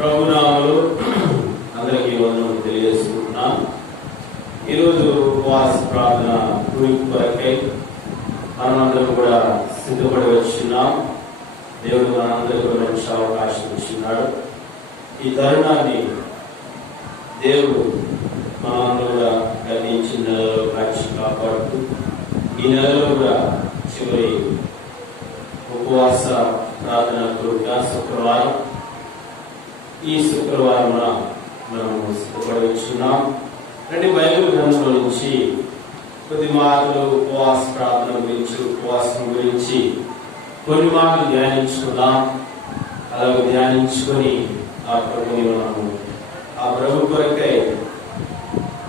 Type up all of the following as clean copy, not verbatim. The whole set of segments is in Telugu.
ప్రభునామములో అందరికీ వందనములు తెలియజేసుకుంటున్నాను. ఈరోజు ఉపవాస ప్రార్థన కొరకై మనమందరం కూడా సిద్ధపడి వచ్చిన్నాం. దేవుడు మనందరికీ కూడా మంచి అవకాశం ఇచ్చినాడు. ఈ తరుణాన్ని దేవుడు మనందరూ కూడా గతించిన నెలలో కాచి కాపాడుతూ ఈ నెలలో కూడా చివరి ఉపవాస ప్రార్థన కొరకుగా శుక్రవారం, ఈ శుక్రవారం మనము సిద్ధపడి వచ్చున్నాం. రెండు బైబిల్ గ్రంథంలో నుంచి కొద్ది మాటలు ఉపవాస ప్రార్థన గురించి, ఉపవాసం గురించి కొన్ని మాటలు ధ్యానించుకుందాం. అలాగే ధ్యానించుకొని ఆ ప్రభుని మనము ఆ ప్రభు కొరకై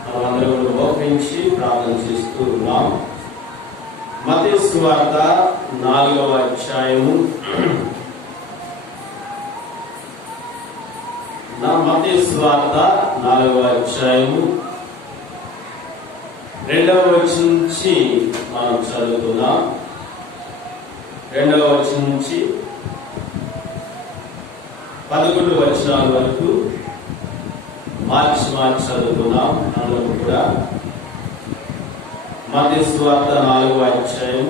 మనమందరం మోకరించి ప్రార్థన చేస్తూ ఉన్నాం. మత్తయి సువార్త 4వ అధ్యాయము, మత్తయి సువార్త 4వ అధ్యాయము 2వ వచనం నుంచి మనం చదువుతున్నాం. 2వ వచనం నుంచి 11 వచనాల వరకు మార్చి చదువుతున్నాం. అందరం కూడా మత్తయి సువార్త 4వ అధ్యాయం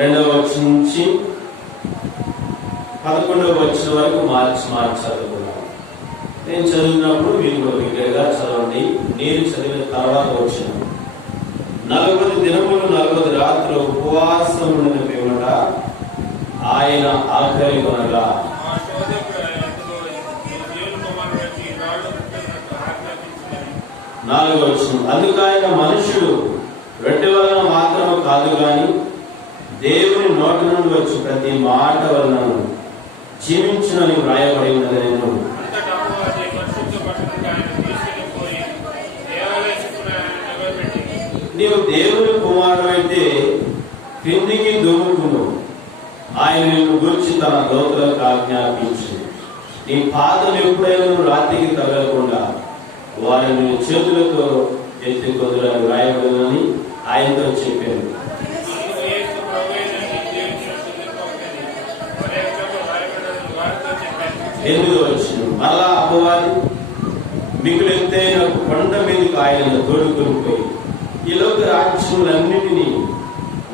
2వ వచనం నుంచి 11వ వచనం వరకు మార్చి చదువుతున్నాం. నేను చదివినప్పుడు మీరు కూడా బిగ్గరగా చదవండి. నేను చదివిన తర్వాత వచ్చిన 40 దినములు 40 రాత్రులు ఉపవాసం ఉండిన పిమ్మట ఆయన ఆఖరి కొనగా నాలుగో వచనం, అందుకు ఆయన మనుషుడు రొట్టె వలన మాత్రము కాదు గాని దేవుని నోటి నుండి వచ్చి ప్రతి మాట వలన జీవించునని వ్రాయబడి ఉన్నది. నీవు దేవుని కుమారుడు అయితే క్రిందికి దూకును, ఆయన నిన్ను గురించి తన దూతలకు ఆజ్ఞాపించు. నీ పాదలు ఎప్పుడైనా రాత్రికి తగలకుండా వారిని చేతులతో ఎత్తి కొద్దులని వ్రాయబడినని ఆయనతో చెప్పాను. ఎందుకు వచ్చిన మరలా అపవాది మిగులు ఎత్తైన కొండ మీదకి ఆయన తోడుకొనిపోయి ఈ లోక రాజ్యములన్నిటినీ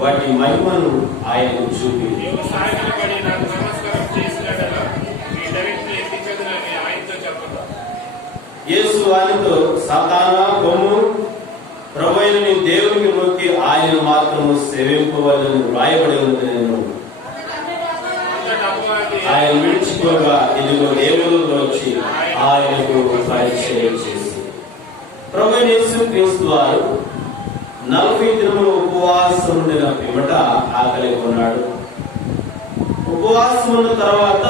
వాటి మహిమను ఆయనకు చూపి యేసు వారితో, సాతానా కొమ్ము, ప్రభువైన నీ దేవునికి మొక్కి ఆయన మాత్రము సేవింపవలని వ్రాయబడి ఉన్నది. ఆయన విడిచిపోగా ఇదిగో దేవునిలో వచ్చి ఆయనకు పరిచయం చేసి ప్రభువైన యేసుక్రీస్తు వారు 40 దినములు ఉపవాసం ఉండిన పిమ్మట ఆకలి కొన్నాడు. ఉపవాసం ఉన్న తర్వాత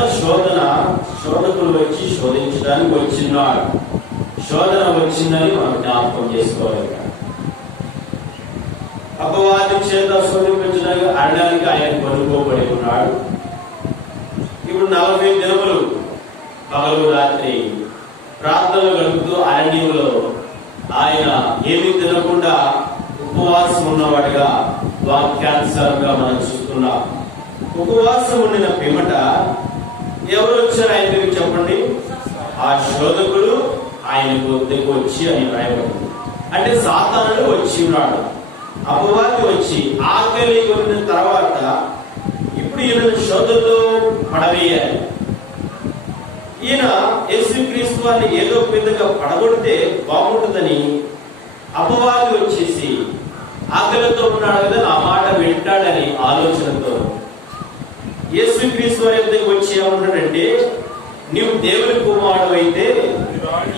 శోధకులు వచ్చి శోధించడానికి వచ్చినాడు. శోధన వచ్చిందని మనం జ్ఞాపకం చేసుకోవాలి. అపవాది చేత శోధించడానికి అనడానికి ఆయన కొనుక్కోబడి ఉన్నాడు. ఇప్పుడు 40 దినములు పగలు రాత్రి ప్రార్థనలు గడుపుతూ అరణ్యంలో ఆయన ఏమీ తినకుండా ఉపవాసం ఉన్నవాడిగా వాక్యానుసారంగా మనం చూస్తున్నాం. ఉపవాసం ఉండిన పిమ్మట ఎవరు వచ్చారు ఆయన దగ్గర చెప్పండి? ఆ శోధకుడు ఆయన దగ్గరకు వచ్చి అని రాయబడింది. అంటే సాతానుడు వచ్చి ఉన్నాడు, అపవాది వచ్చి ఆకలి కొన్న తర్వాత ఇప్పుడు ఈయన శోధనలో పడవేయాలి. ఈయన యేసుక్రీస్తు వారిని ఏదో విధంగా పడగొడితే బాగుంటుందని అపవాది వచ్చేసి ఆకలితో ఉన్నాడు కదా, ఆ మాట వింటాడని ఆలోచనతో యేసుక్రీస్తు వారి దగ్గరికి వచ్చి ఏమంటాడంటే, నీవు దేవుని కుమారుడు అయితే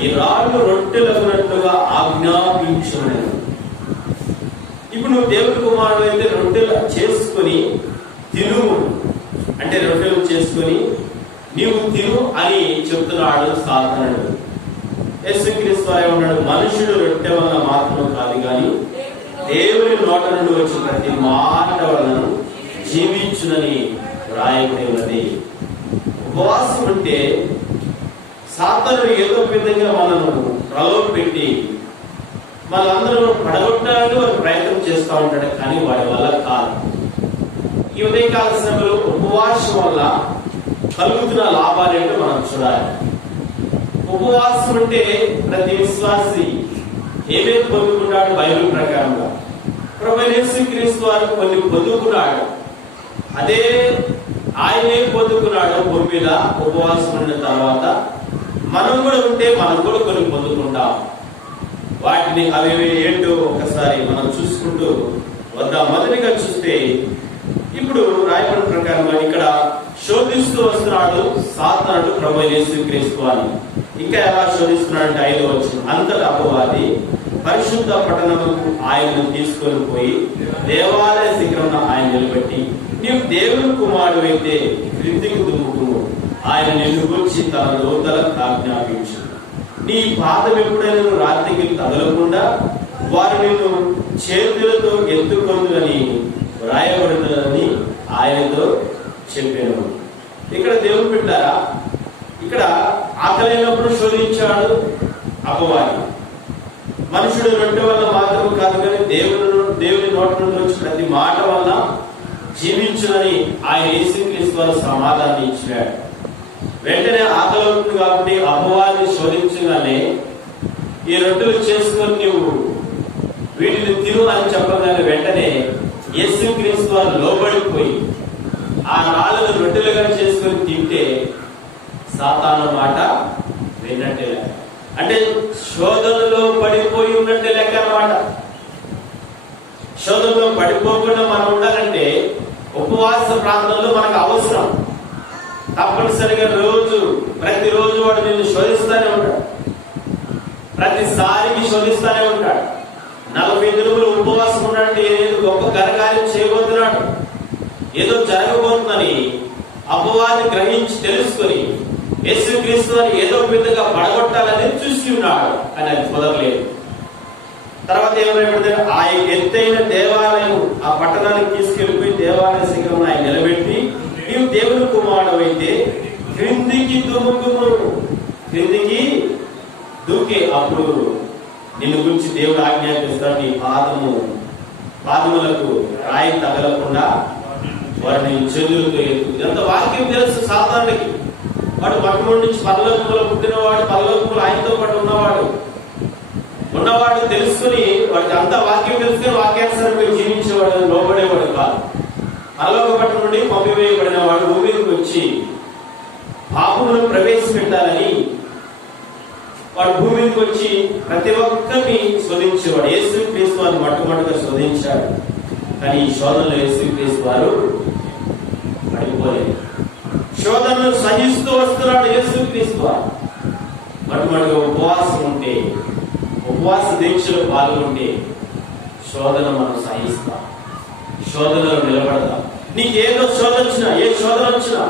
ఈ రాళ్ళు రొట్టెలకున్నట్లుగా ఆజ్ఞాపించున్నాడు. ఇప్పుడు నువ్వు దేవుని కుమారుడు అయితే రొట్టెలు చేసుకొని తిను, అంటే రొట్టెలు చేసుకొని నీవు తిను అని చెప్తున్నాడు సాతానుడు. యేసుక్రీస్తు వారు ఏమన్నాడు? మనుషుడు రొట్టె వలన మాత్రం కాదు గాని దేవుని నోట నుండి వచ్చి ప్రతి మాట వలన జీవించునని రాయబడి ఉన్నది. ఉపవాసం అంటే సాతానుడు ఏదో విధంగా మనను ప్రలోభ పెట్టి మనందరూ పడగొట్టాలని ప్రయత్నం చేస్తూ ఉంటాడు, కానీ వాడి వల్ల కాదు. ఈ ఉదయకాల సమయంలో ఉపవాసం వల్ల కలుగుతున్న లాభాలు ఏంటో మనం చూడాలి. ఉపవాసం అంటే ప్రతి విశ్వాసి ఏమేమి పొందుకున్నాడు బైబిల్ ప్రకారంగా? ప్రభువైన యేసుక్రీస్తు వారు కొన్ని పొందుకున్నాడు. అదే ఆయన ఏం పొందుకున్నాడో భూమి మీద ఉపవాసం ఉన్న తర్వాత మనం కూడా ఉంటే మనం కూడా కొన్ని పొందుకుంటాం. వాటిని అవి ఏంటో ఒకసారి మనం చూసుకుంటూ వద్దాం. మొదటిగా చూస్తే ఇప్పుడు రాయబడిన ప్రకారం ఇక్కడ శోధిస్తూ వస్తున్నాడు సాతానుడు ప్రభువైన యేసుక్రీస్తు అని. ఇంకా ఎలా శోధిస్తున్నాడంటే 5వ వచనం, అంతటా అపవాది పరిశుద్ధ పట్టణముకు ఆయనను తీసుకొని పోయి దేవాలయ శిఖరమున ఆయన నిలబెట్టి, నీవు దేవుని కుమారుడు అయితే క్రిందికి దుమ్ముకుము, ఆయన నిన్ను గురించి తన దూతలకు ఆజ్ఞాపించు, నీ పాదం ఎప్పుడైనా రాత్రికి తగలకుండా వారు నిన్ను చేతులతో ఎత్తుకొందులని వ్రాయబడినదని ఆయనతో చెప్పాను. ఇక్కడ దేవుడు పెట్టారా, ఇక్కడ ఆకలైనప్పుడు శోధించాడు అపవాది. మనుషుడు రొట్టె వల్ల మాత్రం కాదు కానీ దేవుని నోటి నుండి వచ్చి ప్రతి మాట వల్ల జీవించునని ఆయన యేసుక్రీస్తు వారు సమాధానం ఇచ్చాడు. వెంటనే ఆకలి అవుతుంది కాబట్టి అపవాదిని శోధించగానే ఈ రొట్టెలు చేసుకొని నీవు వీటిని తిను అని చెప్పగానే వెంటనే యేసుక్రీస్తు వారు లోబడిపోయి ఆ రాళ్ళను రొట్టెలుగా చేసుకొని తింటే సాతాను మాట విన్నట్టే లెక్క. అంటే శోధనలో పడిపోయి ఉన్నట్టే లెక్క అన్నమాట. శోధనలో పడిపోకుండా మనం ఉండాలంటే ఉపవాస ప్రాంతంలో మనకు అవసరం. తప్పనిసరిగా ప్రతిరోజు వాడు నిన్ను శోధిస్తానే ఉంటాడు, ప్రతిసారికి శోధిస్తానే ఉంటాడు. 40 దినములు ఉపవాసం ఉన్నాడంటే ఏదో గొప్ప ఘనకార్యం చేయబోతున్నాడు, ఏదో జరగబోతుందని అపవాది గ్రహించి తెలుసుకొని యేసుక్రీస్తు వారిని ఏదో విధంగా పడగొట్టాలని చూసి ఉన్నాడు, అని అది కుదరలేదు. తర్వాత ఏమైనా ఆ ఎత్తైన దేవాలయం ఆ పట్టణానికి తీసుకెళ్లిపోయి దేవాలయ శిఖరం ఆయన నిలబెట్టి, నీవు దేవుని కుమారుడు అయితే క్రిందికి దుముకుము, క్రిందికి దూకే, అప్పుడు నిన్ను గురించి దేవుడు ఆజ్ఞాపిస్తాడు, నీ పాదములకు రాయి తగలకుండా వారిని చేతులతో ఎత్తు. ఎంత వాక్యం తెలుసు సాతానుడికి. వాడు పట్టణం నుంచి పరలోకంలో పుట్టినవాడు, పరలోకంలో ఆయనతో పాటు ఉన్నవాడు తెలుసుకుని వాడికి అంత వాక్యం తెలుసుకుని వాక్యానుసారంగా జీవించేవాడు, లోబడేవాడు కాదు. పరలోక పట్టణం నుండి పంపివేయబడిన వాడు భూమికి వచ్చి పాపములను ప్రవేశపెట్టాలని వాడు భూమికి వచ్చి ప్రతి ఒక్కరిని శోధించేవాడు. యేసుక్రీస్తు వారు మొట్టమొదటిగా శోధించాడు, కానీ ఈ శోధనలో యేసుక్రీస్తు వారు పడిపోలేదు. శోధనను సహిస్తూ వస్తున్నాడు యేసుక్రీస్తు వారు. మొట్టమొదటిగా ఉపవాసం ఉంటే, ఉపవాస దీక్షలో పాల్గొంటే శోధన మనం సహిస్తాం, శోధనలో నిలబడతాం. నీకు ఏదో శోధన వచ్చినా, ఏ శోధన వచ్చినా,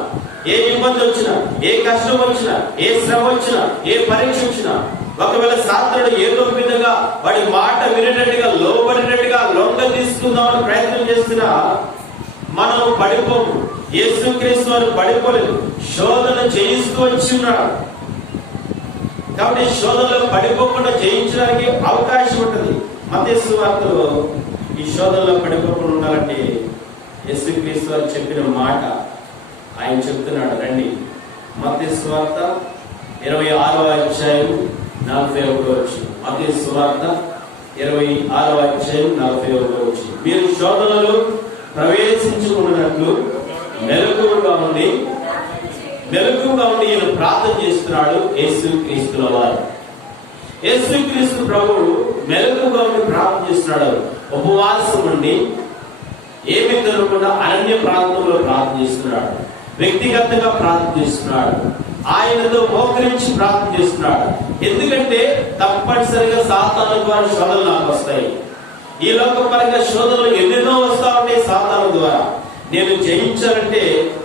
ఏ ఇబ్బంది వచ్చినా, ఏ కష్టం వచ్చినా, ఏ శ్రమ వచ్చినా, ఏ పరీక్ష వచ్చినా, ఒకవేళ సాతానుడు ఏదో విధంగా వాడి మాట వినేటట్టుగా లోబడినట్టుగా లొంగ తీసుకుందామని ప్రయత్నం చేస్తున్నా మనం పడిపోము. యేసుక్రీస్తు వారు పడిపోలేదు, శోధన జయిస్తూ వచ్చి ఉన్నాడు. కాబట్టి శోధనలో పడిపోకుండా జయించడానికి అవకాశం ఉంటుంది. మత్తయి సువార్తలో ఈ శోధనలో పడిపోకుండా ఉండాలంటే యేసుక్రీస్తు వారు చెప్పిన మాట ఆయన చెప్తున్నాడు. రండి, మత్తయి సువార్త 26వ అధ్యాయం 41వ వచనం. మత్తయి సువార్త 26వ అధ్యాయం 41వ వచనం. మీరు శోధనలో ప్రవేశించుకున్నట్లు మెలకువగా ఉండి ఈయన ప్రార్థన చేస్తున్నాడు యేసుక్రీస్తుల వారు. యేసుక్రీస్తు ప్రభువు మెలకువగా ఉండి ప్రార్థన చేస్తున్నాడు. ఉపవాసం ఉండి ఏమి తినకుండా అరణ్య ప్రాంతంలో ప్రార్థన చేస్తున్నాడు, వ్యక్తిగతంగా ప్రార్థన చేస్తున్నాడు, ఆయనతో మోకరించి ప్రార్థన చేస్తున్నాడు. ఎందుకంటే తప్పనిసరిగా సాతాను ద్వారా శోధనలు నాకు వస్తాయి. ఈ లోకపరంగా శోధనలు ఎన్నెన్నో వస్తా ఉంటాయి సాతాను ద్వారా. నేను జయించాలంటే,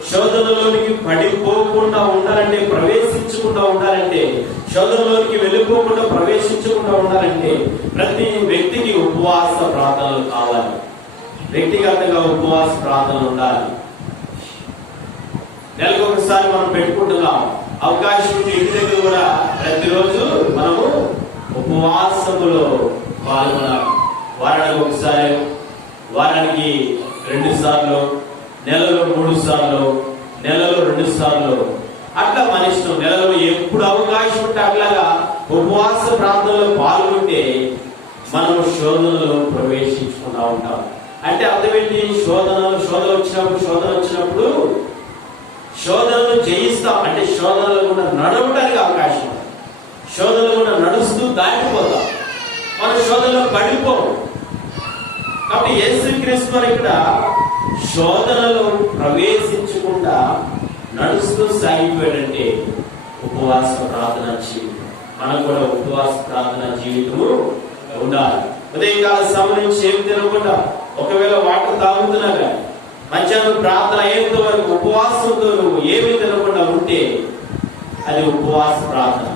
శోధనలోనికి పడిపోకుండా ఉండాలంటే, ప్రవేశించకుండా ఉండాలంటే, శోధనలోనికి వెళ్ళిపోకుండా ప్రవేశించకుండా ఉండాలంటే ప్రతి వ్యక్తికి ఉపవాస ప్రార్థనలు కావాలి, వ్యక్తిగతంగా ఉపవాస ప్రార్థనలు ఉండాలి. నెలకు ఒకసారి మనం పెట్టుకుంటున్నాం, అవకాశం ఉంటే ఇంటి దగ్గర కూడా ప్రతిరోజు మనము ఉపవాసములో పాల్గొనాలి. వారానికి ఒకసారి, వారానికి 2 సార్లు, నెలలో 3 సార్లు, నెలలో 2 సార్లు, అట్లా మన ఇష్టం. నెలలో ఎప్పుడు అవకాశం ఉంటే అట్లాగా ఉపవాస ప్రార్థనలో పాల్గొంటే మనం శోధనలో ప్రవేశించుకుంటా ఉంటాం. అంటే అర్థం ఏంటి? శోధన వచ్చినప్పుడు శోధనలు జయిస్తాం. అంటే శోధనలు కూడా నడవడానికి అవకాశం ఉంది. శోధనలు కూడా నడుస్తూ దాటిపోతాం, మన శోధనలో పడిపోం. కాబట్టి యేసుక్రీస్తు వారు ఇక్కడ శోధనలో ప్రవేశించకుండా నడుస్తూ సాగిపోయాడంటే ఉపవాస ప్రార్థన జీవితం. మనకు కూడా ఉపవాస ప్రార్థన జీవితము ఉండాలి. ఉదయకాల సమయం నుంచి ఏమి తినకుండా, ఒకవేళ వాటర్ తాగుతున్నా కానీ మధ్యాహ్నం ప్రార్థన అయ్యేంత వరకు ఉపవాసంతో నువ్వు ఏమి తినకుండా ఉంటే అది ఉపవాస ప్రార్థన.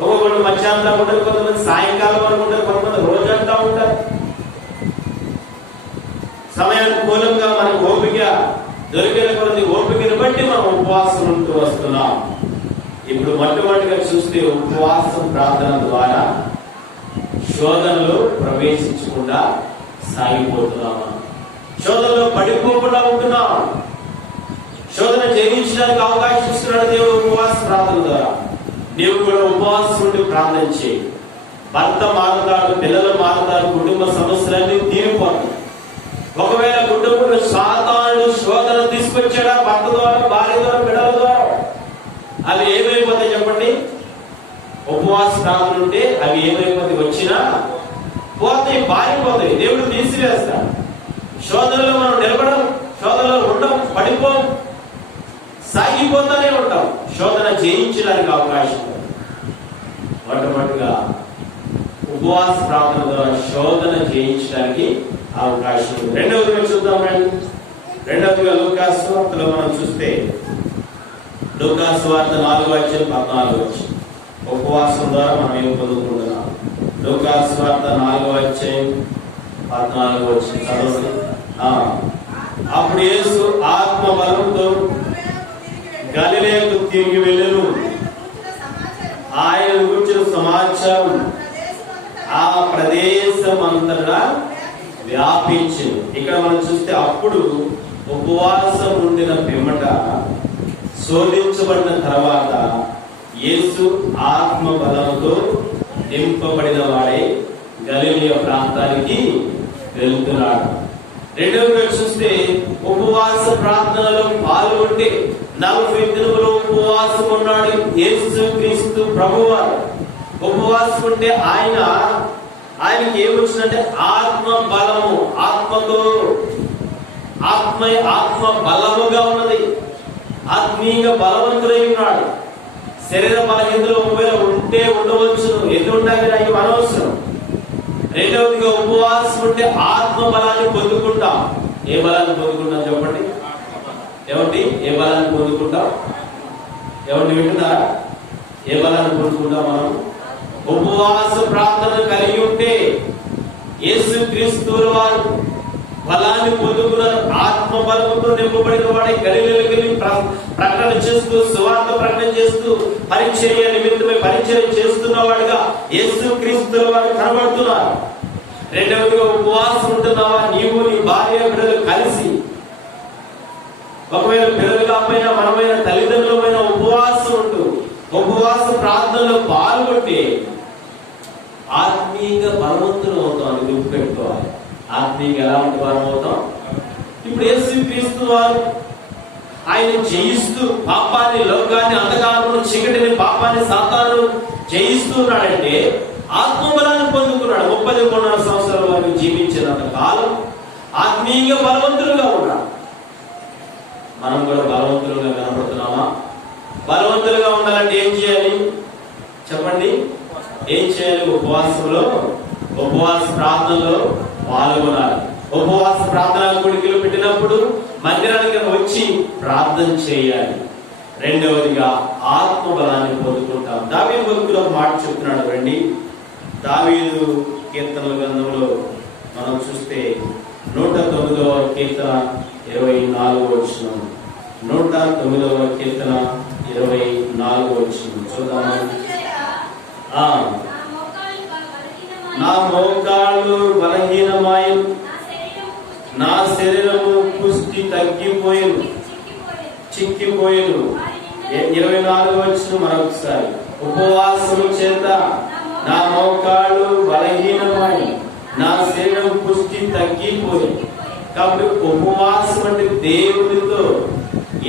ఒక్కొక్కరు మధ్యాహ్నం ఉంటారు, కొంతమంది సాయంకాలం వరకు ఉంటారు, కొంతమంది రోజంతా ఉంటారు. సమయానుకూలంగా మనకు ఓపిక దొరికిన కొద్ది ఓపికను బట్టి మనం ఉపవాసం ఉంటూ వస్తున్నాం. ఇప్పుడు మొట్టమొదటిగా చూస్తే ఉపవాసం ప్రార్థన ద్వారా శోధనలో ప్రవేశించకుండా సాగిపోతున్నాం. శోధనలో పడిపోకుండా ఉంటున్నాం. శోధన జయించడానికి అవకాశం ఇస్తున్నాడు దేవుడు ఉపవాస ప్రార్థన ద్వారా. నీవు కూడా ఉపవాసం ఉండి ప్రార్థన చేయి. భర్త మారుతాడు, పిల్లలు మారుతారు, కుటుంబ సమస్యలన్నీ తీరిపోతాయి. ఒకవేళ కుటుంబంలో సాతానుడు శోధన తీసుకొచ్చాడా భర్త ద్వారా, భార్య ద్వారా, పిల్లల ద్వారా, అవి ఏమైపోతాయి చెప్పండి? ఉపవాస ప్రార్థన ఉంటే అవి ఏమైపోతాయి? వచ్చినా పోతాయి, పారిపోతాయి, దేవుడు తీసివేస్తాడు. శోధనలో మనం నిలబడం, శోధనలో ఉండం, పడిపోం, సాగిపోతానే ఉంటాం. శోధన జయించడానికి అవకాశం ఉంది. మొట్టమొదటిగా ఉపవాస ప్రార్థన ద్వారా శోధన జయించడానికి అవకాశం ఉంది. రెండవదిగా చూద్దాం. రెండవదిగా లూకాసు వార్తలో మనం చూస్తే లూకాసు వార్త 4:14 ఉపవాసం ద్వారా మనం ఏం పొందుకుంటున్నాం? లూకాసు వార్త 4:14 చదవండి. అప్పుడు యేసు ఆత్మ బలంతో గలిలయకు తిరిగి వెళ్ళెను. ఆయన గురించిన సమాచారం ఆ ప్రదేశం అంతటా వ్యాపించింది. ఇక్కడ మనం చూస్తే అప్పుడు ఉపవాసం ఉండిన పిమ్మట శోధించబడిన తర్వాత యేసు ఆత్మ బలంతో నింపబడిన వాడే గలిలయ ప్రాంతానికి వెళ్తున్నాడు. రెండవగా చూస్తే ఉపవాస ప్రార్థనలో పాల్గొంటే 40 దినములు ఉపవాసం ఉన్నాడు యేసు క్రీస్తు ప్రభువారు. ఉపవాసం ఉంటే ఆయనకి ఏమొచ్చిందంటే ఆత్మ బలము, ఆత్మతో ఆత్మ బలముగా ఉన్నది. ఆత్మీయంగా బలవంతుడై ఉన్నాడు. శరీర బలహీనతలు ఒకవేళ ఉంటే ఉండవచ్చు, ఎన్ని ఉండాలి అవి అనవసరం. రెండవదిగా ఉపవాసం ఉంటే ఆత్మ బలాన్ని పొందుకుంటాం. ఏ బలాన్ని పొందుకుంటాం చెప్పండి? ఏమండి? ఏ బలాన్ని పొందుకుంటాం? ఎవరిని వింటున్నారా? ఏ బలాన్ని పొందుకుంటాం మనం? ఉపవాస ప్రార్థన కలిగి ఉంటే యేసు క్రీస్తు వారు బలాన్ని పొందుకున్నారు. ఆత్మ బలంతో నింపబడిన వాడే గలిలయకి వెళ్ళి ప్రకటన చేస్తూ, సువార్త ప్రకటన చేస్తూ, పరిచర్య నిమిత్తమై పరిచర్య చేస్తున్న వాడుగా యేసు క్రీస్తు వారు కనబడుతున్నారు. రెండవదిగా ఉపవాసం ఉంటున్నావా? నీవు నీ భార్య బిడ్డలు కలిసి, ఒకవేళ పిల్లలు కాకపోయినా మనమైన తల్లిదండ్రులమైన ఉపవాసం ఉంటూ ఉపవాస ప్రార్థనలో పాల్గొంటే ఆత్మీయంగా బలవంతులు అవుతాం. అని గుర్తుపెట్టుకోవాలి. ఆత్మీయంగా ఎలా ఉంటే బలం అవుతాం? ఇప్పుడు యేసు క్రీస్తు వారు ఆయన జయిస్తూ పాపాన్ని, లోకాన్ని, అంధకారమును, చీకటిని, పాపాన్ని, సాతాను జయిస్తూ ఉన్నాడంటే ఆత్మబలాన్ని పొందుకున్నాడు. 33 సంవత్సరాల వరకు జీవించినంత కాలం ఆత్మీయంగా బలవంతులుగా ఉన్నాడు. మనం కూడా బలవంతులుగా కనబడుతున్నామా? బలవంతులుగా ఉండాలంటే ఏం చేయాలి చెప్పండి? ఏం చేయాలి? ఉపవాస ప్రార్థనలో పాల్గొనాలి. ఉపవాస ప్రార్థన గుడికిలు పెట్టినప్పుడు మందిరానికి వచ్చి ప్రార్థన చేయాలి. రెండవదిగా ఆత్మ బలాన్ని పొందుకుంటాం. దావీదు భక్తుడు ఒక మాట చెప్తున్నాడు. రండి, దావీదు కీర్తనల గ్రంథంలో మనం చూస్తే 109వ కీర్తన 24వ వచనం. 109వ కీర్తన 24వ వచనం చూద్దామా? నా మోకాళ్ళు బలహీనమాయను, నా శరీరము పుష్టి తగ్గిపోయింది, చిక్కిపోయేను. 24 వచ్చిన మరొకసారి, ఉపవాసము చేత నా మోకాళ్ళు బలహీనమై నా శరీరం పుష్టి తగ్గిపోయి. కాబట్టి ఉపవాసం అంటే దేవునితో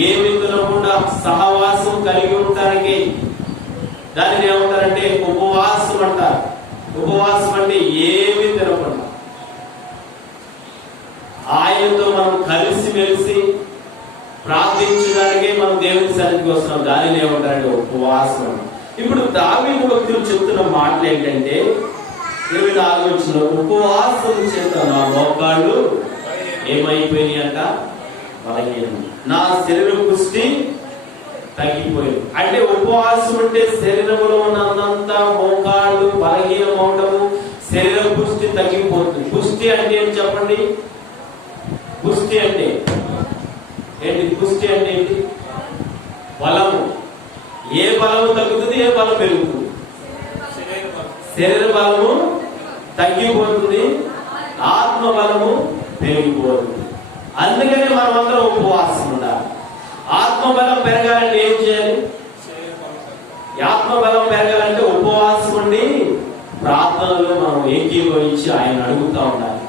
ఏమి తినకుండా సహవాసం కలిగి ఉండడానికి దానిని ఏమంటారంటే ఉపవాసం అంటారు. ఉపవాసం అంటే ఏమి తినకుండా ఆయనతో మనం కలిసిమెలిసి ప్రార్థించడానికే మనం దేవుని సన్నిధికి వస్తున్నాం. దానిని ఏమంటారంటే ఉపవాసం. ఇప్పుడు దావీదు భక్తులు చెప్తున్న మాటలు ఏంటంటే 24 వచ్చిన, ఉపవాసం చేత నా మోకాళ్ళు ఏమైపోయినాయి అంట, బలహీనం, నా శరీర పుష్టి తగ్గిపోయింది. అంటే ఉపవాసం అంటే శరీరంలో ఉన్నంత మోకాళ్ళు బలహీనం అవటము, శరీర పుష్టి తగ్గిపోతుంది. పుష్టి అంటే ఏంటి చెప్పండి? పుష్టి అంటే ఏంటి? పుష్టి అంటే ఏంటి? బలము. ఏ బలము తగ్గుతుంది, ఏ బలం పెరుగుతుంది? శరీర బలము తగ్గిపోతుంది, ఆత్మ బలము పెరిగిపోతుంది. అందుకని మనమందరం ఉపవాసం ఉండాలి. ఆత్మ బలం పెరగాలంటే ఏం చేయాలి? ఆత్మ బలం పెరగాలంటే ఉపవాసం ఉండి ప్రార్థనలో మనం ఏకీభవించి ఆయన అడుగుతా ఉండాలి.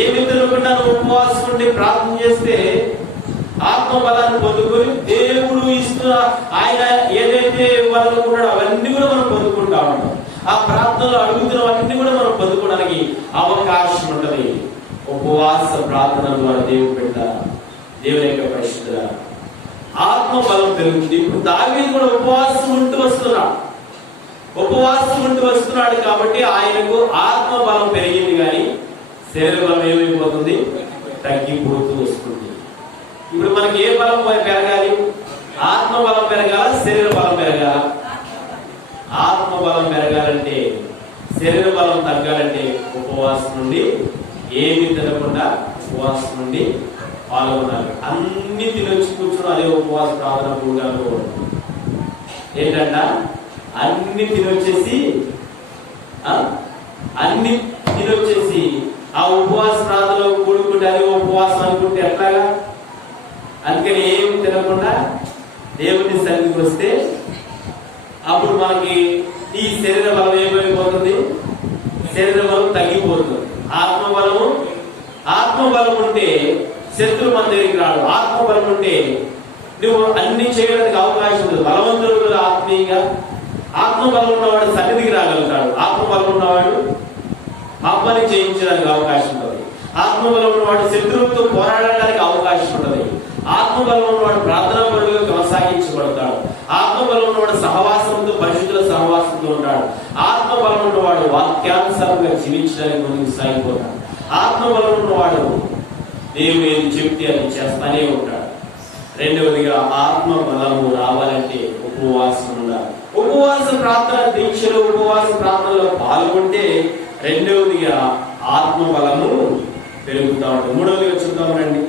ఏమి తినకుండా ఉపవాసం ఉండి ప్రార్థన చేస్తే ఆత్మ బలాన్ని పొందుకొని దేవుడు ఇస్తున్న ఆయన ఏదైతే ఇవ్వాలనుకున్నాడో అవన్నీ కూడా మనం పొందుకుంటా ఉంటాం. ఆ ప్రార్థనలో అడుగుతున్నవన్నీ కూడా మనం పొందుకోవడానికి అవకాశం ఉంటది. ఉపవాస ప్రార్థన ద్వారా దేవుడు పెడతారు. దేవుని యొక్క పరిశుద్ధ ఆత్మ బలం పెరుగుతుంది. ఇప్పుడు దావీదు కూడా ఉపవాసం ఉంటూ వస్తున్నాడు కాబట్టి ఆయనకు ఆత్మ బలం పెరిగింది, కానీ శరీర బలం ఏమైపోతుంది? తగ్గిపోతూ వస్తుంది. ఇప్పుడు మనకి ఏ బలం పెరగాలి? ఆత్మ బలం పెరగాల, శరీర బలం పెరగాల? ఆత్మ బలం పెరగాలంటే, శరీర బలం తగ్గాలంటే ఉపవాసం నుండి ఏమి తినకుండా ఉపవాసం నుండి పాల్గొనాలి. అన్ని తినొచ్చి కూర్చోడం అదే ఉపవాస ప్రార్థన ప్రోగ్రాంలో ఏంటంట, అన్ని తినొచ్చేసి ఆ ఉపవాస ప్రార్థనలో కూడుకుంటే అది ఉపవాసం అనుకుంటే ఎట్లాగా? అందుకని ఏమి తినకుండా దేవుని సన్నిధికి వస్తే అప్పుడు మనకి ఈ శరీర బలం ఏమైపోతుంది? శరీర బలం తగ్గిపోతుంది. ఆత్మ బలం ఉంటే శత్రువు మన దగ్గరికి రాడు. ఆత్మ బలం ఉంటే నువ్వు అన్ని చేయడానికి అవకాశం ఉంటుంది. బలవంతుడు కదా ఆత్మీయంగా. ఆత్మ బలం ఉన్నవాడు సన్నిధికి రాగలుగుతాడు. ఆత్మ బలం ఉన్నవాడు పాపాన్ని జయించడానికి అవకాశం ఉంటుంది. ఆత్మ బలం ఉన్నవాడు శత్రువుతో పోరాడడానికి అవకాశం ఉంటుంది. ఆత్మ బలం ఉన్నవాడు ప్రార్థనా పరులుగా కొనసాగించబడతాడు. ఆత్మ బలం ఉన్నవాడు సహవాసంతో, పరిశుద్ధుల సహవాసంతో ఉంటాడు. ఆత్మ బలం ఉన్నవాడు వాక్యానుసారంగా జీవించడానికి ముందుకు సాగిపోతాడు. ఆత్మ బలం ఉన్నవాడు దేవుడు ఏది చెప్తే అది చేస్తానే ఉంటాడు. రెండవదిగా ఆత్మ బలము రావాలంటే ఉపవాసం ఉండాలి. ఉపవాస ప్రార్థన దీక్షలో, ఉపవాస ప్రార్థనలో పాల్గొంటే రెండవదిగా ఆత్మ బలము పెరుగుతా ఉంటుంది. మూడవదిగా చూద్దాం రండి.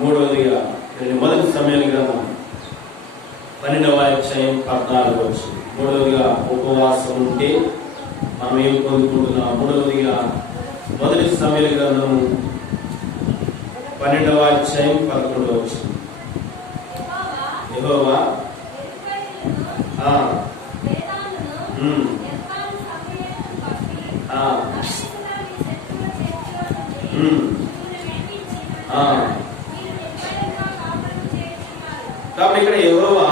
మూడవదిగా మొదటి సమయాల గ్రంథం 12వ అధ్యాయం 14 వచ్చింది. మూడవదిగా ఉపవాసం ఉంటే మనం ఏం పొందుకుంటున్నాం? మూడవదిగా మొదటి సమయాల గ్రంథం 12వ అధ్యాయం 11 వచ్చింది. యెహోవా కాబట్టి ఇక్కడ యెహోవా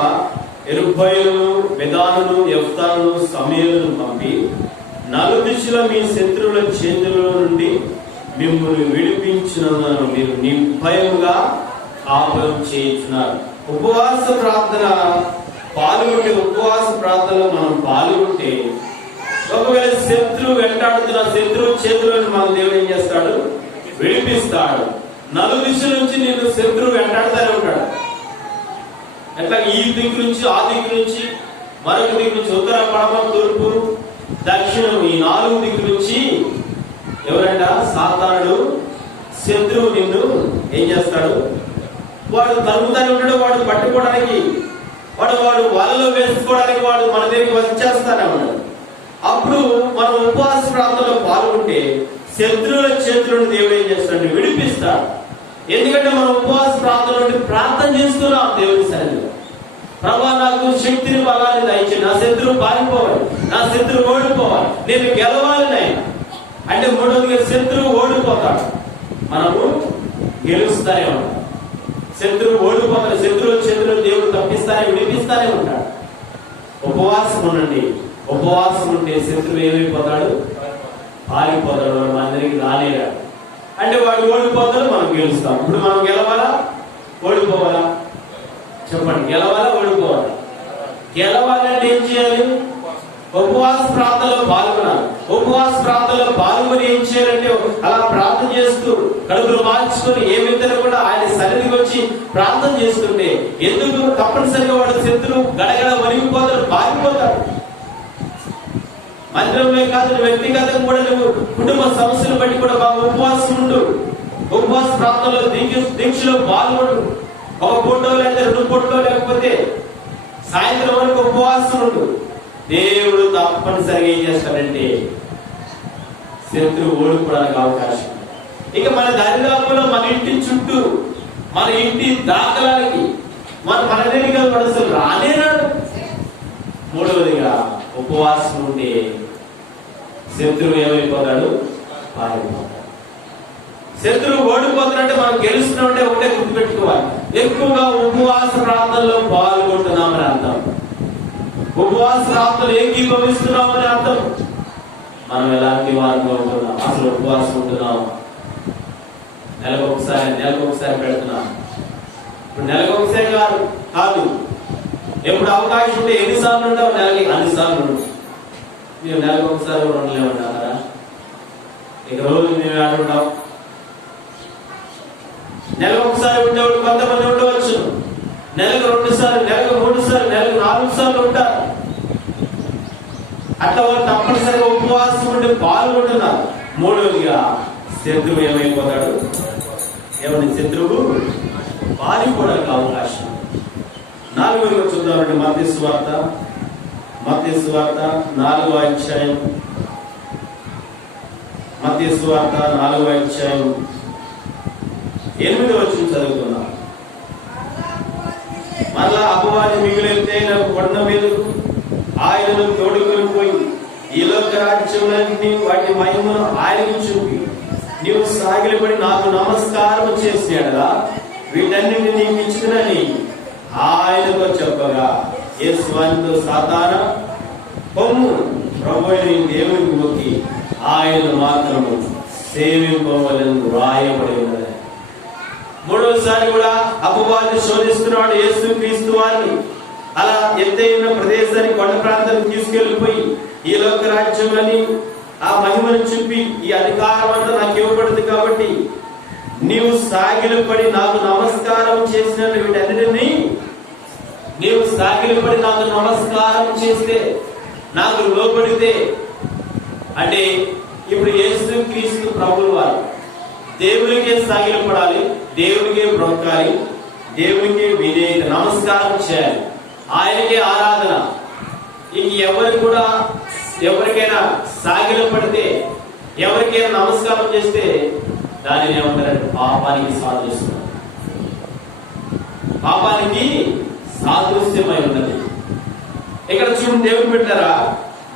యెరుబ్బయలును, బెదానును, యెఫ్తాను, సమూయేలును పంపి నలుదిశల మీ శత్రువుల చేతుల నుండి మిమ్మల్ని విడిపించినందున మీరు నిర్భయముగా కాపురం చేయించున్నారు. ఉపవాస ప్రార్థన పాల్గొంటే, ఉపవాస ప్రార్థనలో మనం పాల్గొంటే ఒకవేళ శత్రువు వెంటాడుతున్న శత్రువు చేతులను మన దేవుడు ఏం చేస్తాడు? విడిపిస్తాడు. నలుదిశల నుంచి నేను శత్రువు వెంటాడుతూనే ఉంటాడు. ఎట్లా? ఈ దిక్కు నుంచి, ఆ దిక్కు నుంచి, మరొక దిక్కు నుంచి, ఉత్తర, పడమ, తూర్పు, దక్షిణం, ఈ 4 దిక్కు నుంచి ఎవరంట? సాతానుడు, శత్రువు నిన్ను ఏం చేస్తాడు? వాడు తరుగుతానే ఉంటాడు. వాడు పట్టుకోవడానికి, వాడు వాళ్ళలో వేసుకోవడానికి వాడు మన దగ్గరికి వచ్చేస్తానే ఉన్నాడు. అప్పుడు మనం ఉపవాస ప్రార్థనలో పాల్గొంటే శత్రువుల చేతులను దేవుడు ఏం చేస్తాడు? విడిపిస్తాడు. ఎందుకంటే మనం ఉపవాస ప్రార్థన నుండి ప్రార్థన చేస్తున్నాం దేవుని సన్నిధిలో. ప్రభువా నాకు శక్తిని బలాన్ని దయచేయండి, నా శత్రువు పారిపోవాలి, నా శత్రువు ఓడిపోవాలి, నేను గెలవాలి నాయన అంటే మూడవదిగా శత్రువు ఓడిపోతాడు, మనము గెలుస్తానే ఉంటాం. శత్రువు ఓడిపోతాడు, శత్రువు దేవుడు తప్పిస్తానే విడిపిస్తానే ఉంటాడు. ఉపవాసం ఉండండి. ఉపవాసం ఉంటే శత్రువు ఏమైపోతాడు? పారిపోతాడు, మనం అందరికి రాలేరాడు. అంటే వాడు ఓడిపోతాడు, మనం గెలుస్తాం. ఇప్పుడు మనం గెలవాలా ఓడిపోవాలా? చెప్పండి, గెలవాలా ఓడిపోవాలా? గెలవాలంటే ఏం చేయాలి? ఉపవాస ప్రార్థనలో పాల్గొనాలి. ఉపవాస ప్రార్థనలో పాల్గొని ఏం చేయాలంటే అలా ప్రార్థన చేస్తూ కడుపులు మార్చుకొని ఏమి తినకుండా ఆయన సన్నిధికి వచ్చి ప్రార్థన చేస్తుంటే ఎందుకు తప్పనిసరిగా వాడు శత్రువు గడగడ వణిగిపోతాడు, పారిపోతాడు. మందిరంలో కాదు, వ్యక్తిగతంగా కూడా నువ్వు కుటుంబ సమస్యలు బట్టి కూడా బాగా ఉపవాసం ఉండు. ఉపవాస ప్రార్థనలో దీక్షలో పాల్గొండు. ఒక పూటో లేదా 2 పూటలో లేకపోతే సాయంత్రం వరకు ఉపవాసం ఉండు. దేవుడు తప్పనిసరిగా ఏం చేస్తాడంటే శత్రువు ఓడిపోవడానికి అవకాశం. ఇక మన దరిదాపులో మన ఇంటి చుట్టూ మన ఇంటి దాఖలానికి మన దగ్గర అసలు రానేరాడు. మూడవదిగా ఉపవాసం ఉంటే శత్రువు ఏమైపోతాడు? పారిపోతాడు. శత్రువు ఓడిపోతాడంటే మనం గెలుస్తున్నామంటే ఒకటే గుర్తుపెట్టుకోవాలి, ఎక్కువగా ఉపవాస ప్రార్థనలో పాల్గొంటున్నామని అర్థం. ఉపవాస ప్రార్థనలు ఏకీభవిస్తున్నామని అర్థం. మనం ఎలాంటి వారిలో ఉంటున్నాం? అసలు ఉపవాసం ఉంటున్నాం? నెలకు ఒకసారి పెడుతున్నాం. ఇప్పుడు నెలకు ఒకసారి కాదు, ఎప్పుడు అవకాశం ఉంటే ఎన్నిసార్లు ఉంటావు? నెలకి అన్నిసార్లు ఉంటావు. మీరు నెలకు ఒకసారి ఉండలేమంటారా? ఇక రోజు మేము ఆడుంటాం. నెలకు ఒకసారి ఉండేవాళ్ళు కొంతమంది ఉండవచ్చు, నెలకు 2 సార్లు, నెలకు 3 సార్లు, నెలకు 4 సార్లు ఉంటారు. అట్లా వాళ్ళు తప్పనిసరిగా ఉపవాసం ఉండి పాల్గొంటున్నారు. మూడవదిగా శత్రువు ఏమైపోతాడు? శత్రువు పారిపోవడానికి అవకాశం. 4వదిగా చూద్దామంటే మత్తయి సువార్త 4వ అధ్యాయం. మత్తయి సువార్త 4వ అధ్యాయం 8వ వచనం చదువుతున్నాం. మరలా అపవాది మిగిలితే నాకు కొండ మీదకు ఆయనను తోడుకొని పోయి ఈ లోక రాజ్యములన్నీ వాటి మహిమను ఆయనకు చూపి నీవు సాగిలపడి నాకు నమస్కారం చేసినాడుగా వీటన్నింటినీ నీకు ఇచ్చునని ఆయనతో చెప్పగా యేసు సాతానా పొమ్ము, ప్రభువైన దేవునికి మొక్కి ఆయన మాత్రము సేవింపవలెను రాయబడి ఉన్నది. మూడవసారి కూడా అపవాది శోధిస్తున్నాడు యేసుక్రీస్తు వారిని. అలా ఎత్తైన ప్రదేశానికి కొండ ప్రాంతానికి తీసుకెళ్లిపోయి ఈ లోక రాజ్యములని ఆ మహిమను చూపి ఈ అధికారం అంతా నాకు ఇవ్వబడింది కాబట్టి నీవు సాగిలపడి నాకు నమస్కారం చేసిన వీటన్నిటినీ నీవు సాగిలపడి నాకు నమస్కారం చేస్తే, నాకు లోబడితే, అంటే ఇప్పుడు యేసుక్రీస్తు ప్రభువు వారు దేవునికే సాగిలపడాలి, దేవునికే బ్రొక్కాలి, దేవునికే విధేయత, నమస్కారం చేయాలి, ఆయనకే ఆరాధన. ఇంక ఎవరికైనా సాగిలపడితే, ఎవరికైనా నమస్కారం చేస్తే దానిని ఏమంటారంటే పాపానికి సాదృశ్యం. పాపానికి సాదృశ్యమై ఉన్నది. ఇక్కడ చూడండి దేవుని పెట్టారా,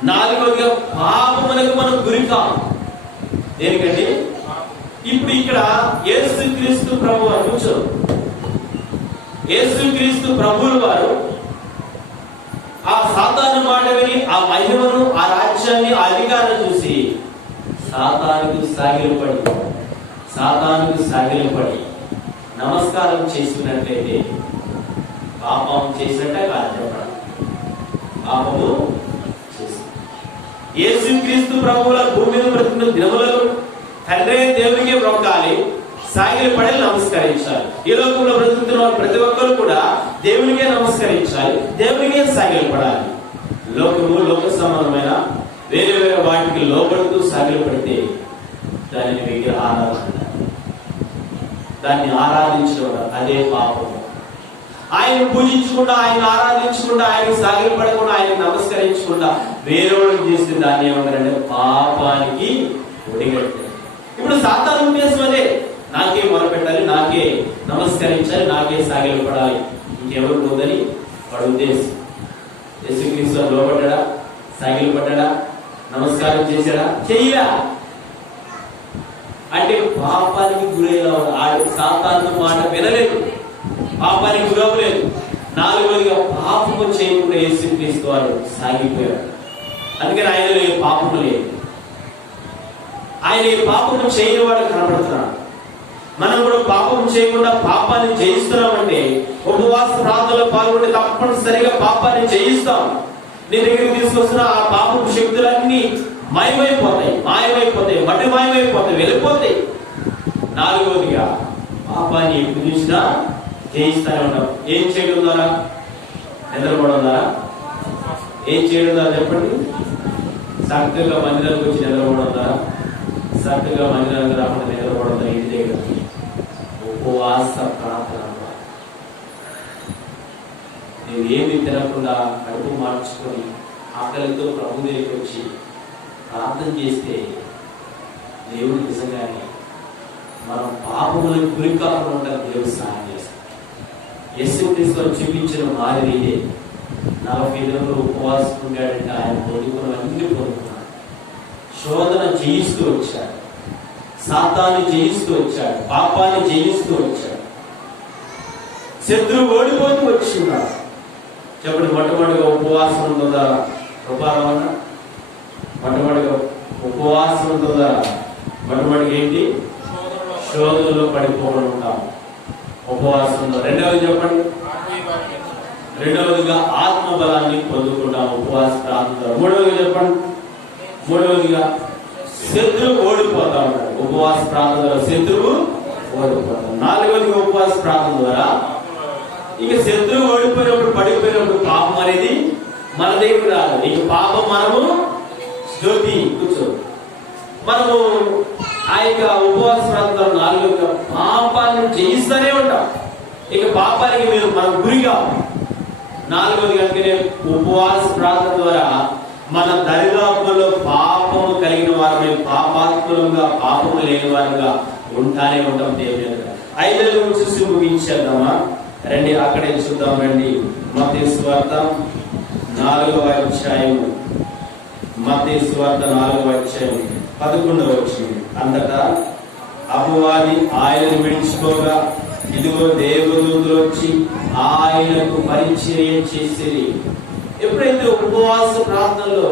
4వదిగా పాపమునకు మనం గురికాం. దేనికండి? ఇప్పుడు ఇక్కడ యేసుక్రీస్తు ప్రభు వారు కూర్చోరు. యేసుక్రీస్తు ప్రభువుల వారు ఆ సాతాను మాట విని ఆ మహిమను, ఆ రాజ్యాన్ని, ఆ అధికారాన్ని చూసి సాతానుకు సాగిలపడి నమస్కారం చేసినట్లయితే పాపం చేసినట్టే కాదు చెప్పడం. పాపము చేసి యేసుక్రీస్తు ప్రభువుల భూమి మీద బ్రతుకున్న దినములలో తండ్రి దేవునికి బ్రొక్కాలి, సాగిలపడి నమస్కరించాలి. ఈ లోకంలో బ్రతుకుతున్న ప్రతి ఒక్కరు కూడా దేవునికే నమస్కరించాలి, దేవునికే సాగిలపడాలి. లోక సంబంధమైన వేరే వాటికి లోబడుతూ సాగిలపడితే దానిని విగ్రహ ఆరాధన, దాన్ని ఆరాధించడం అదే పాపం. ఆయన పూజించకుండా, ఆయన ఆరాధించకుండా, ఆయన సాగిలపడకుండా, ఆయన నమస్కరించకుండా వేరేవాళ్ళకి చేస్తే దాన్ని ఏమంటారంటే పాపానికి ఒడిగట్టే. ఇప్పుడు సాతాను ఉద్దేశం అదే, నాకే మొరపెట్టాలి, నాకే నాకే నమస్కరించాలి, నాకే సాగిలపడాలి, ఇంకెవరు పోదని వాడు ఉద్దేశం. యేసుక్రీస్తు లోపడ్డా, సాగిలపడ్డా, నమస్కారం చేశాడా? చెయ్యలా. అంటే పాపానికి గురైన సాతాను మాట వినలేదు, పాపానికి గురవలేదు. నాలుగోదిగా పాపము చేయకుండా యేసుక్రీస్తు వారు సాగిపోయాడు. అందుకని ఆయనలో ఏ పాపము లేదు. ఆయన ఏ పాపము చేయని వాడు కనబడుతున్నాడు. మనం కూడా పాపం చేయకుండా పాపాన్ని జయిస్తున్నామంటే ఉపవాస ప్రార్థనలో పాల్గొంటే తప్పనిసరిగా పాపాన్ని జయిస్తాం. నీ దగ్గరికి తీసుకొస్తున్న ఆ పాపపు శక్తులన్నీ మాయమైపోతాయి, మట్టి మాయమైపోతాయి, వెళ్ళిపోతాయి. నాలుగోదిగా పాపాన్ని ఎప్పుడు చూసినా జయిస్తానే ఉంటాం. ఏం చేయడం ద్వారా? నిద్రపోవడం ద్వారా. ఏం చేయడం ద్వారా చెప్పండి? చక్కగా మందిరానికి వచ్చి నిద్రపోవడం ద్వారా, చక్కగా మందిరానికి రాకుండా నిద్రపోవడం ద్వారా, ఇంటి దగ్గర ఉపవాస ప్రార్థన. నువ్వేమి తినకుండా కడుపు మార్చుకొని ఆకలితో ప్రభు దగ్గరికి వచ్చి ప్రార్థన చేస్తే దేవుడు నిజంగానే మనం పాపములకు గురి కాకుండా ఉండడానికి దేవుడు సహాయం చేస్తాడు. యేసుక్రీస్తు చూపించిన మాదిరి ఇదే. 40 దినములు ఉపవాసం ఉండాడంటే ఆయన పొందుకున్నవన్నీ పొందుకున్నాడు. శోధన జయిస్తూ వచ్చాడు, సాతాన్ని జయిస్తూ వచ్చాడు, పాపాన్ని జయిస్తూ వచ్చాడు, శత్రువు ఓడిపోతూ వచ్చిన్నాడు. చెప్పండి, మొట్టమొదటిగా ఉపవాసం ఉంటుందా? రూపారమన్న మొట్టమొదటిగా ఉపవాసం ఉంటుందా? మొట్టమొదటిగా ఏంటి? శోధనలో పడిపోకుండా ఉంటాం ఉపవాసంలో. రెండవది చెప్పండి. రెండవదిగా ఆత్మబలాన్ని పొందుకుంటాం ఉపవాస ప్రార్థన. మూడవదిగా చెప్పండి. మూడవదిగా శత్రువు ఓడిపోతా ఉంటాడు ఉపవాస ప్రార్థన ద్వారా. శత్రువు ఓడిపోతాం. నాలుగవదిగా ఉపవాస ప్రార్థన ద్వారా ఇక శత్రువు ఓడిపోయినప్పుడు, పడిపోయినప్పుడు పాపం అనేది మన దగ్గర రాదు. ఇక పాపం మనము జ్యోతి కూర్చో మనము ఆ యొక్క ఉపవాస ప్రార్థన నాలుగవదిగా పాపాన్ని జయిస్తూనే ఉంటాం. ఇక పాపానికి మనం గురిగా. నాలుగవది కనుకనే ఉపవాస ప్రార్థన ద్వారా మన దరిదాపులలో పాపము కలిగిన వారిని పాపాత్ములంగా, పాపము లేని వారుగా ఉంటానే ఉంటాం దేవుని. ఐదవ చూసి ముగించేద్దామా? రండి, అక్కడే చూద్దాం. రండి, మత్తయి సువార్త 4వ అధ్యాయం. మత్తయి సువార్త 4వ అధ్యాయం 11వ వచనం. అంతటా అపవాది ఆయనను విడిచిపోగా ఇదిగో దేవదూతలు వచ్చి ఆయనకు పరిచర్య చేసేది. ఎప్పుడైతే ఉపవాస ప్రార్థనలో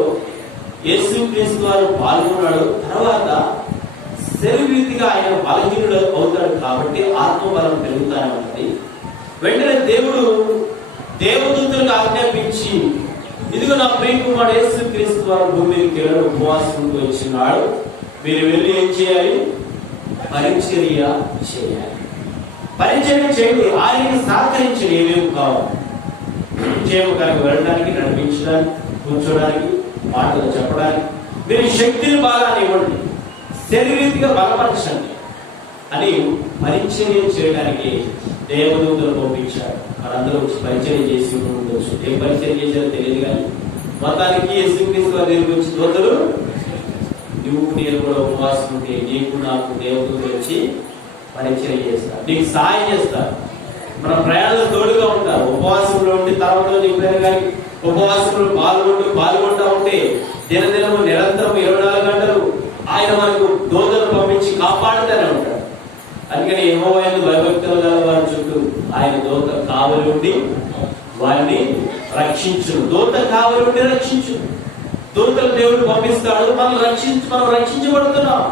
యేసుక్రీస్తు వారు పాల్గొన్నాడు, తర్వాత శరీరీతిగా ఆయన బలహీనుడు అవుతాడు కాబట్టి ఆత్మబలం పెరుగుతానే ఉంటుంది. వెంటనే దేవుడు దేవదూతలకు ఆజ్ఞాపించి, ఇదిగో నా ప్రియకుమారుడు యేసుక్రీస్తు వారు భూమి మీదకి వెళ్ళి ఉపవాసంతో వచ్చినాడు, మీరు వెళ్ళి ఏం చేయాలి? పరిచర్య చేయాలి. పరిచర్య చేయండి, ఆయనకి సహకరించండి. ఏమేమి కావాలి చేయడానికి, వెళ్ళడానికి, నడిపించడానికి, కూర్చోడానికి, మాటలు చెప్పడానికి మీరు శక్తిని బాగా ఇవ్వండి, శరీరీతిగా బలపరచండి అని పరిచర్య చేయడానికి దేవదూతలు పంపించారు. వాళ్ళందరూ వచ్చి పరిచర్య చేసి ఉండొచ్చు. ఏం పరిచర్య చేశారో తెలియదు కానీ మొత్తానికి యేసుక్రీస్తు వారి దగ్గరికి వచ్చి దూతలు, నువ్వు నేను కూడా ఉపవాసం ఉంటే నీకు నాకు దేవదూతలు వచ్చి పరిచర్య చేస్తారు, నీకు సహాయం చేస్తారు, మన ప్రయాణంలో తోడుగా ఉంటారు. ఉపవాసంలో ఉండి తర్వాత ఎప్పుడైనా కానీ ఉపవాసంలో పాల్గొంటూ ఉంటే దినదినము నిరంతరం 24 గంటలు ఆయన మనకు దూతలు పంపించి కాపాడుతూనే ఉంటాడు. అందుకని యెహోవాను భయభక్తులు గల వారి చుట్టూ ఆయన దూత కావలి ఉండి వారిని రక్షించును. దూత కావలి ఉండి రక్షించును. దూతలు దేవుడు పంపిస్తాడు, మనం రక్షించబడుతున్నాం.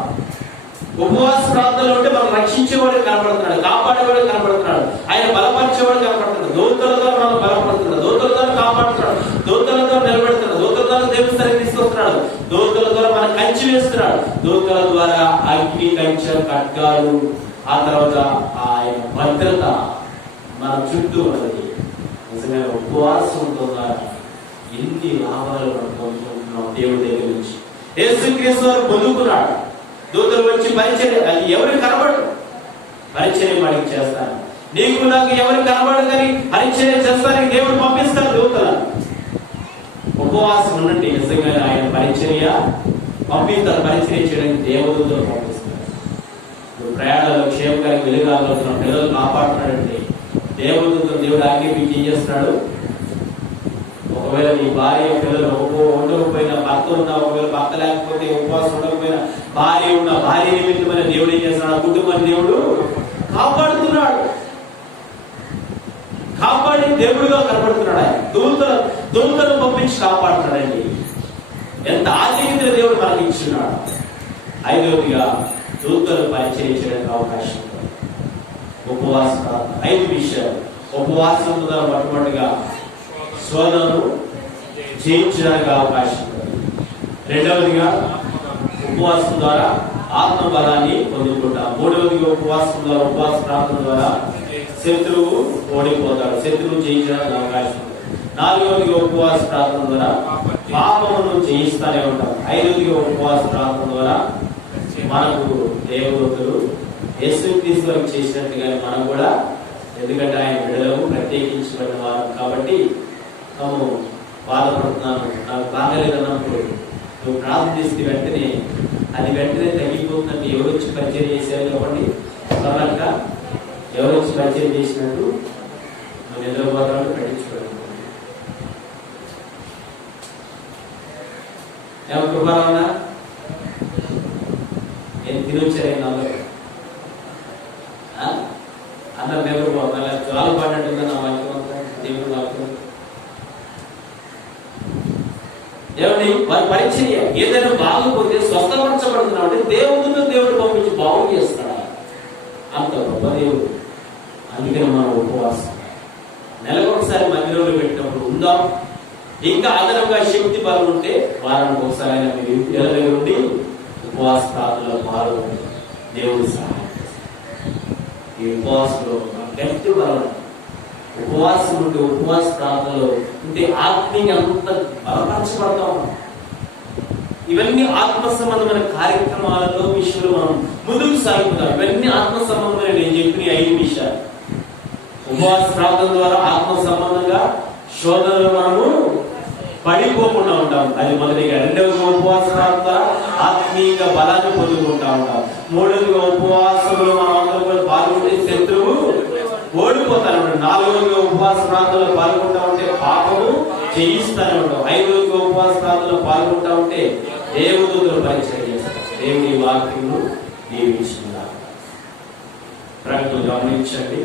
ఉపవాస ప్రార్థనలో ఉంటే మనం రక్షించేవాడు కనపడుతున్నాడు, కాపాడేవాడు కనపడుతున్నాడు, ఆయన బలపరిచేవాడు కనపడుతున్నాడు. దూతల ద్వారా మనం బలపడుతున్నాడు, దూతల ద్వారా కాపాడుతున్నాడు, దూతల ద్వారా నిలబెడుతున్నాడు, దూతల ద్వారా దేవుని సరికి తీసుకొస్తున్నాడు, దూతల ద్వారా మనం కంచి వేస్తున్నాడు, దూతల ద్వారా అగ్ని, కంచె, ఖడ్గాలు, ఆ తర్వాత ఆయన భద్రత మన చుట్టూ ఉన్నది. నిజమైన ఉపవాసంతో ఎన్ని లాభాలు మనం పొందుకుంటున్నాం దేవుడి దగ్గర నుంచి. యేసుక్రీస్తు వారు పొందుకున్నాడు. దూతలు వచ్చి పరిచర్య, అది ఎవరికి కనబడదు, పరిచర్య వాడికి చేస్తాను. నీకు నాకు ఎవరికి కనబడదు కానీ పరిచర్య చేస్తానికి దేవుడు పంపిస్తాడు దూతలను. ఉపవాసం ఉండండి, నిజంగా ఆయన పరిచర్య పంపిస్తారు. పరిచర్య చేయడానికి దేవదూతలు పంపిస్తారు. ప్రయాణాల్లో క్షేమకరంగా వెలుగాల్లో పిల్లలు కాపాడుతున్నాడంటే దేవుడు ఆజ్ఞాపించి ఏం చేస్తున్నాడు? ఒకవేళ నీ భార్య పిల్లలు ఉండకపోయినా, భర్త ఉన్నా, ఒకవేళ భర్త లేకపోతే ఉపవాసం ఉండకపోయినా, భార్య ఉన్న భార్య నిమిత్తమైన దేవుడు ఏం చేస్తున్నాడు? ఆ కుటుంబాన్ని దేవుడు కాపాడుతున్నాడు. కాపాడి దేవుడుగా కనపడుతున్నాడు. ఆయన దూతలను పంపించి కాపాడుతున్నాడండి. ఎంత ఆధిక్యత దేవుడు మనకి ఇచ్చున్నాడు. ఐదవదిగా దూతలు పరిచయం చేయడానికి అవకాశం ఉంది. ఉపవాస 5 విషయాలు. ఉపవాసం ద్వారా మొట్టమొదటిగా శోధనను జయించడానికి అవకాశం ఉంది. రెండవదిగా ఉపవాసం ద్వారా ఆత్మ బలాన్ని పొందుకుంటాం. మూడవదిగా ఉపవాసం ద్వారా, ఉపవాస ప్రార్థన ద్వారా శత్రువు ఓడిపోతాడు, శత్రువు జయించడానికి అవకాశం ఉంది. నాలుగవదిగా ఉపవాస ప్రార్థన ద్వారా పాపమును జయిస్తూనే ఉంటాం. ఐదవదిగా ఉపవాస ప్రార్థన ద్వారా మనకు దేవదూతలు యేసుక్రీస్తు వారికి చేసినట్టుగానే మనం కూడా, ఎందుకంటే ఆయన బిడ్డలకు ప్రత్యేకించబడిన వారు కాబట్టి, తాము బాధపడుతున్నాను, నాకు బాగలేదన్నప్పుడు నువ్వు ప్రార్థిస్తే వెంటనే అది వెంటనే తగ్గిపోతుందంటే ఎవరు వచ్చి పరిచయం చేశారు కాబట్టి, సరళంగా ఎవరు వచ్చి పరిచయం చేసినట్టు నువ్వు నిద్రపోతాడు పట్టించుకోవాలి. ఏమో కృపాలన్నా నేను తినొచ్చాను అందరు నిద్రపోతాను, చాలా పాడినట్టుందా నా వాక్యం అంతా, దేవుడు వాక్యం. ఏమండి వారి పరిచర్య ఏదైనా బాగుపోతే స్వస్థపరచబడుతున్నావు అంటే దేవుడు పంపించి బాగు చేస్తాడా? అంత గొప్ప దేవుడు. అందుకని మనం ఉపవాసం నెలకొకసారి మందిరంలో పెట్టినప్పుడు ఉందాం. ఇంకా అదనంగా శక్తి బలం ఉంటే వారానికి ఒకసారి అయినా మీరు ఇళ్ళ దగ్గర ఉండి ఉపవాస ప్రార్థనలో పాల్గొని దేవుడు సహాయం. ఈ ఉపవాసంలో గట్టి బలం, ఉపవాసం ఉంటే, ఉపవాస ప్రార్థనలో ఉంటే ఆత్మీయ అంత బలపరచబడతా ఉన్నాం. ఇవన్నీ ఆత్మ సంబంధమైన కార్యక్రమాలలో విషయంలో మనం ముందుకు సాగుతున్నాం. ఇవన్నీ ఆత్మ సంబంధమైన నేను చెప్పిన 5 విషయాలు. ఉపవాస ప్రార్థన ద్వారా ఆత్మ సంబంధంగా శోధనలో మనము పడిపోకుండా ఉంటాం. అది మొదటిగా. రెండవదిగా ఉపవాస ప్రార్థన ఆత్మీయ బలాన్ని పొందుకుంటా ఉంటాం. మూడవదిగా ఉపవాసంలో మనం అందరూ పాల్గొంటే శత్రువు ఓడిపోతానే ఉంటాం. నాలుగవదిగా ఉపవాస ప్రార్థనలో పాల్గొంటా ఉంటే పాపము జయిస్తానే ఉంటాం. ఐదవదిగా ఉపవాస ప్రార్థనలో పాల్గొంటా ఉంటే దేవదూతలు పరిచయం చేస్తాం. దేవుని వాక్యము దీవించుకుందాం. ప్రకటన గమనించండి.